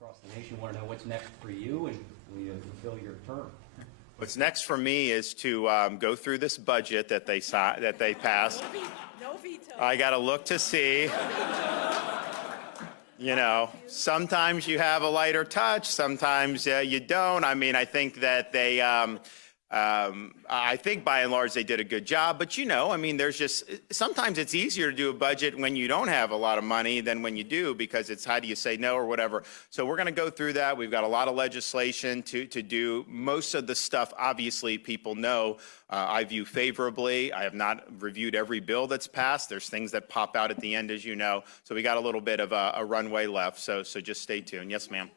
across the nation want to know what's next for you and we fulfill your term. What's next for me is to go through this budget that they passed. No veto. I got to look to see. You know, sometimes you have a lighter touch, sometimes you don't. I mean, I think that they, I think by and large they did a good job. But you know, I mean, there's just, sometimes it's easier to do a budget when you don't have a lot of money than when you do, because it's how do you say no or whatever. So we're going to go through that. We've got a lot of legislation to do. Most of the stuff, obviously, people know I view favorably. I have not reviewed every bill that's passed. There's things that pop out at the end, as you know. So we got a little bit of a runway left. So just stay tuned. Yes, ma'am.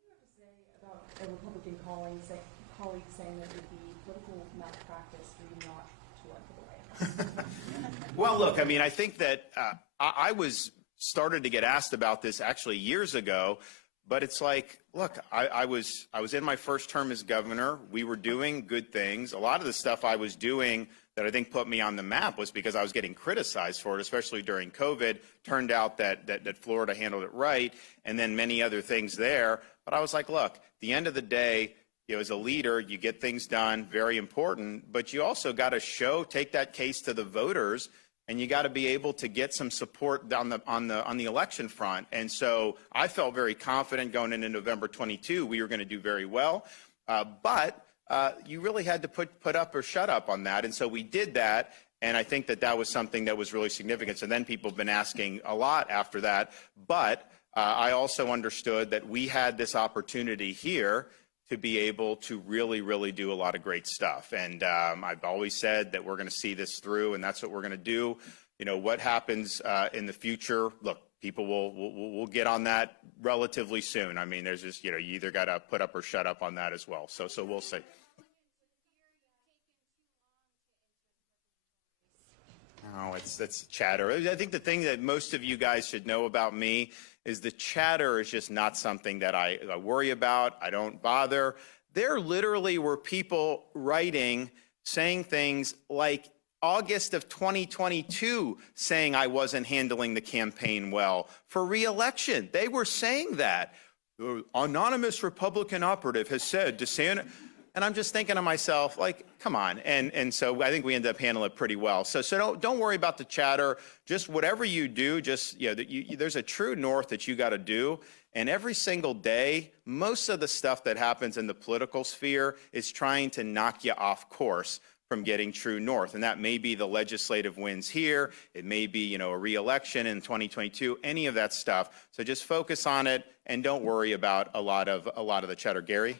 What do you have to say about a Republican colleague saying that it would be political malpractice for you not to run for the White House? Well, look, I mean, I think that I was started to get asked about this actually years ago. But it's like, look, I was in my first term as governor. We were doing good things. A lot of the stuff I was doing that I think put me on the map was because I was getting criticized for it, especially during COVID. Turned out that Florida handled it right, and then many other things there. But I was like, look, at the end of the day, you know, as a leader, you get things done, very important. But you also got to take that case to the voters. And you got to be able to get some support on the election front. And so I felt very confident going into November 22, we were going to do very well. But you really had to put up or shut up on that. And so we did that. And I think that was something that was really significant. So then people have been asking a lot after that. But I also understood that we had this opportunity here to be able to really, really do a lot of great stuff. And I've always said that we're going to see this through, and that's what we're going to do. You know, what happens in the future, look, people will get on that relatively soon. I mean, there's just, you know, you either got to put up or shut up on that as well. So we'll see. Oh, it's chatter. I think the thing that most of you guys should know about me is the chatter is just not something that I worry about. I don't bother. There literally were people writing, saying things like August of 2022, saying I wasn't handling the campaign well for re-election. They were saying that. Anonymous Republican operative has said DeSantis. And I'm just thinking to myself, like, come on. And so I think we ended up handling it pretty well. So don't worry about the chatter. Just whatever you do, just, you know, there's a true north that you got to do. And every single day, most of the stuff that happens in the political sphere is trying to knock you off course from getting true north. And that may be the legislative wins here. It may be, you know, a re-election in 2022, any of that stuff. So just focus on it and don't worry about a lot of the chatter. Gary?